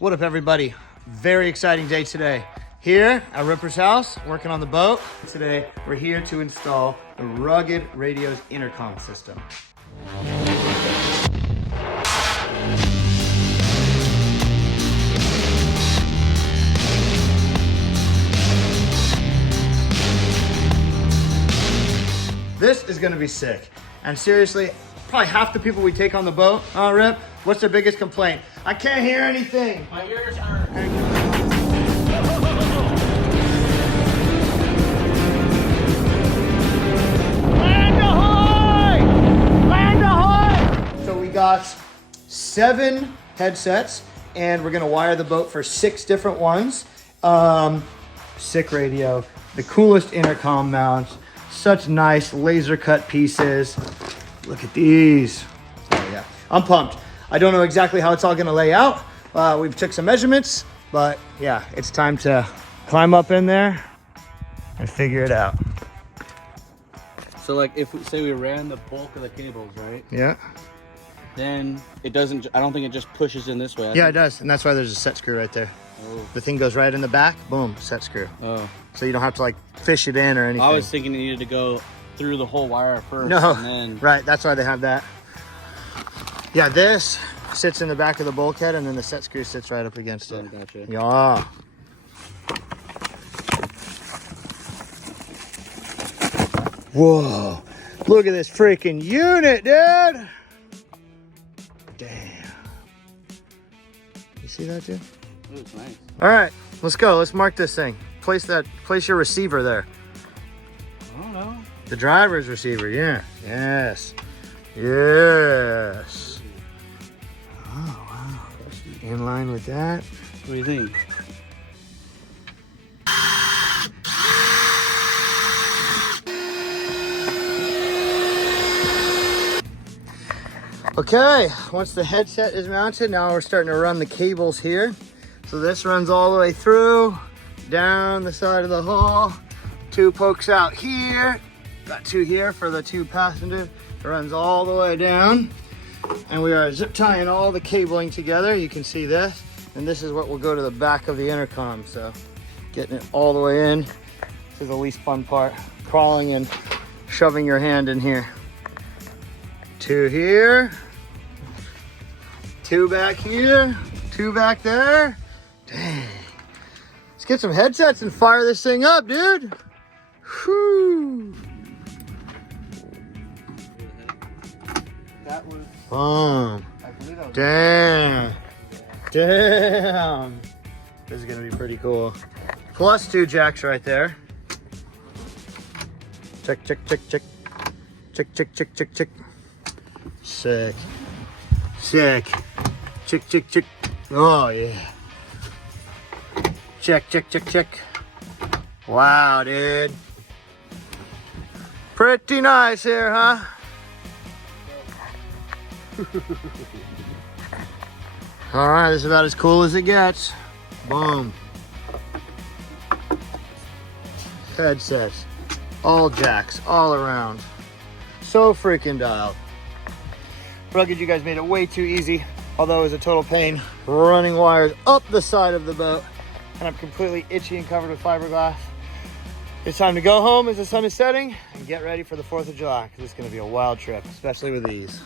What up, everybody? Very exciting day today. Here at Ripper's house, working on the boat. Today, we're here to install the Rugged Radio's intercom system. This is gonna be sick. And seriously, probably half the people we take on the boat, Rip, what's their biggest complaint? I can't hear anything. My ears hurt. Land ahoy! Land ahoy! So we got 7 headsets, and we're gonna wire the boat for 6 different ones. Sick radio, the coolest intercom mounts, such nice laser cut pieces. Look at these. Oh yeah, I'm pumped. I don't know exactly how it's all gonna lay out. We've took some measurements, but yeah, it's time to climb up in there and figure it out. So like if we say we ran the bulk of the cables, right? Yeah. Then it doesn't, I don't think it just pushes in this way. Yeah, it does. And that's why there's a set screw right there. Oh. The thing goes right in the back, boom, set screw. Oh. So you don't have to like fish it in or anything. I was thinking it needed to go through the whole wire first. No, and then... right, that's why they have that. Yeah, this sits in the back of the bulkhead and then the set screw sits right up against it. Oh, gotcha. Yeah. Whoa, look at this freaking unit, dude. Damn. You see that, dude? It looks nice. All right, let's go. Let's mark this thing. Place your receiver there. I don't know. The driver's receiver, yeah. Yes. Yes. Oh, wow. In line with that. What do you think? Okay, once the headset is mounted, now we're starting to run the cables here. So this runs all the way through, down the side of the hull. 2 pokes out here. Got 2 here for the 2 passengers. It runs all the way down. And we are zip tying all the cabling together. You can see this. And this is what will go to the back of the intercom. So getting it all the way in. This is the least fun part. Crawling and shoving your hand in here. 2 here. 2 back here. 2 back there. Dang. Let's get some headsets and fire this thing up, dude. Whew. That was... Boom. I believe that was... Damn. Damn. This is gonna be pretty cool. Plus 2 jacks right there. Check, check, check, check. Check, check, check, check, check. Sick. Sick. Check, check, check. Oh, yeah. Check, check, check, check. Wow, dude. Pretty nice here, huh? All right, this is about as cool as it gets. Boom. Headsets. All jacks, all around. So freaking dialed. Rugged, you guys made it way too easy, although it was a total pain running wires up the side of the boat, and I'm completely itchy and covered with fiberglass. It's time to go home as the sun is setting and get ready for the 4th of July, because it's going to be a wild trip, especially with these.